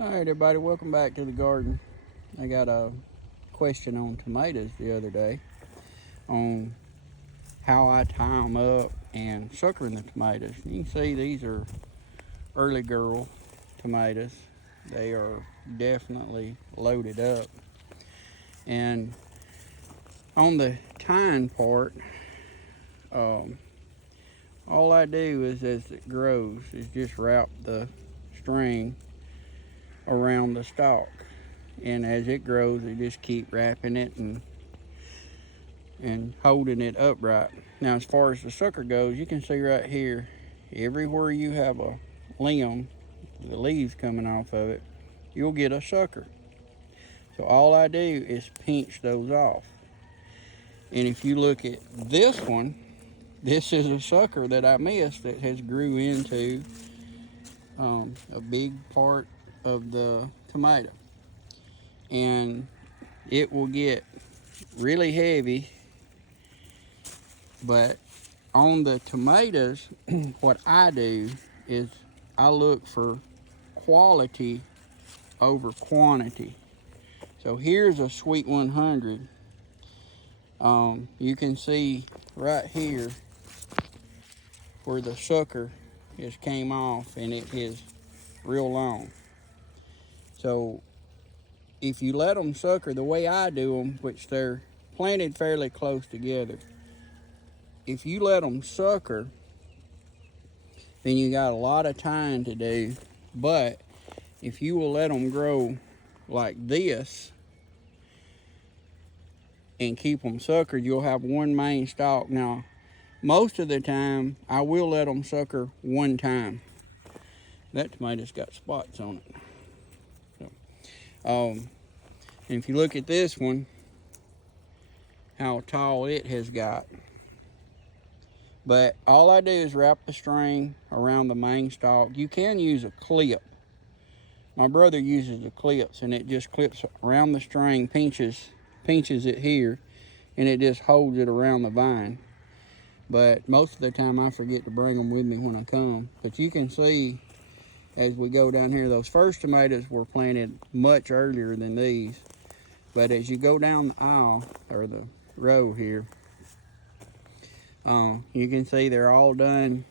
All right, everybody, welcome back to the garden. I got a question on tomatoes the other day on how I tie them up and suckering the tomatoes. You can see these are early girl tomatoes. They are definitely loaded up. And on the tying part, um, all I do is as it grows is just wrap the string around the stalk. And as it grows, I just keep wrapping it and holding it upright. Now, as far as the sucker goes, you can see right here, everywhere you have a limb, the leaves coming off of it, you'll get a sucker. So all I do is pinch those off. And if you look at this one, this is a sucker that I missed that has grew into a big part of the tomato. And it will get really heavy, but on the tomatoes, what I do is I look for quality over quantity. So here's a Sweet 100. You can see right here where the sucker just came off, and it is real long. So if you let them sucker the way I do them, which they're planted fairly close together, if you let them sucker, then you got a lot of time to do. But if you will let them grow like this and keep them suckered, you'll have one main stalk. Now, most of the time, I will let them sucker one time. That tomato's got spots on it. And if you look at this one, how tall it has got. But all I do is wrap the string around the main stalk. You can use a clip. My brother uses the clips, and it just clips around the string, pinches it here, and it just holds it around the vine. But most of the time I forget to bring them with me when I come. But you can see as we go down here, those first tomatoes were planted much earlier than these. But as you go down the aisle, or the row here, you can see they're all done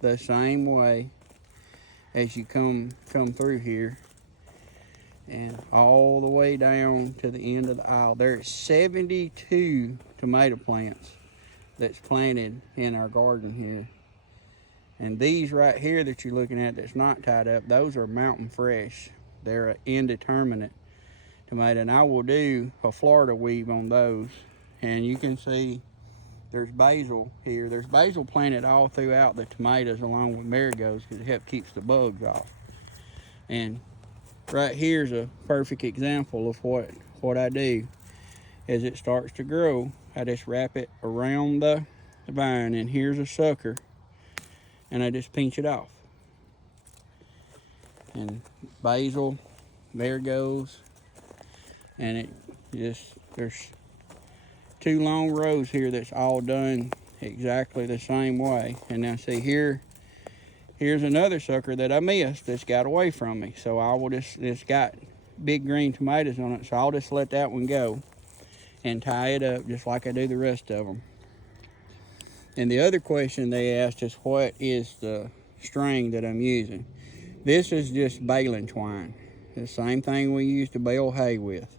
the same way as you come through here, and all the way down to the end of the aisle. There's 72 tomato plants that's planted in our garden here. And these right here that you're looking at that's not tied up, those are Mountain Fresh. They're an indeterminate tomato, and I will do a Florida weave on those. And you can see there's basil here. There's basil planted all throughout the tomatoes along with marigolds because it helps keeps the bugs off. And right here's a perfect example of what I do. As it starts to grow, I just wrap it around the vine, and here's a sucker, and I just pinch it off. And basil, marigolds, and it just, there's 2 long rows here that's all done exactly the same way. And now see here's another sucker that I missed that's got away from me. So I will it's got big green tomatoes on it, so I'll just let that one go and tie it up just like I do the rest of them. And the other question they asked is, what is the string that I'm using? This is just baling twine. The same thing we used to bale hay with.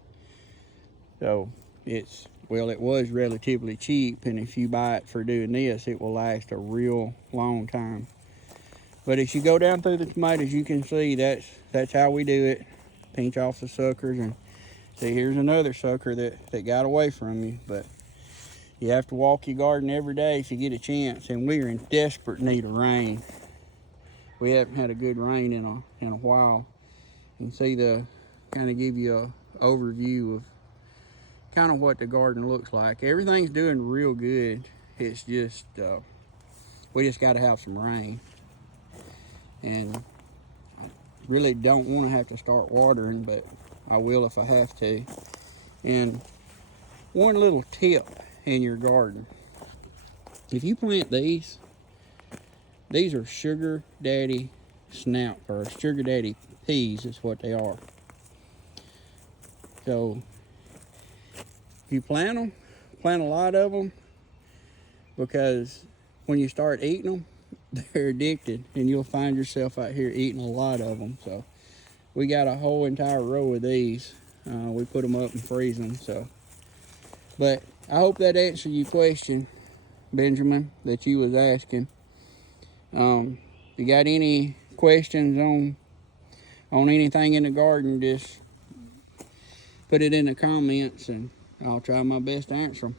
So it was relatively cheap, and if you buy it for doing this, it will last a real long time. But as you go down through the tomatoes, you can see that's how we do it. Pinch off the suckers, and see here's another sucker that got away from you. But you have to walk your garden every day if you get a chance, and we are in desperate need of rain. We haven't had a good rain in a while. You can see kind of give you a overview of kind of what the garden looks like. Everything's doing real good. It's just we just got to have some rain, and I really don't want to have to start watering, but I will if I have to. And one little tip in your garden: if you plant these are sugar daddy sugar daddy peas is what they are. So if you plant them, plant a lot of them, because when you start eating them, they're addicted, and you'll find yourself out here eating a lot of them. So we got a whole entire row of these. We put them up and freeze them. So, but I hope that answered your question, Benjamin, that you was asking. You got any questions on anything in the garden, just put it in the comments, and I'll try my best to answer them.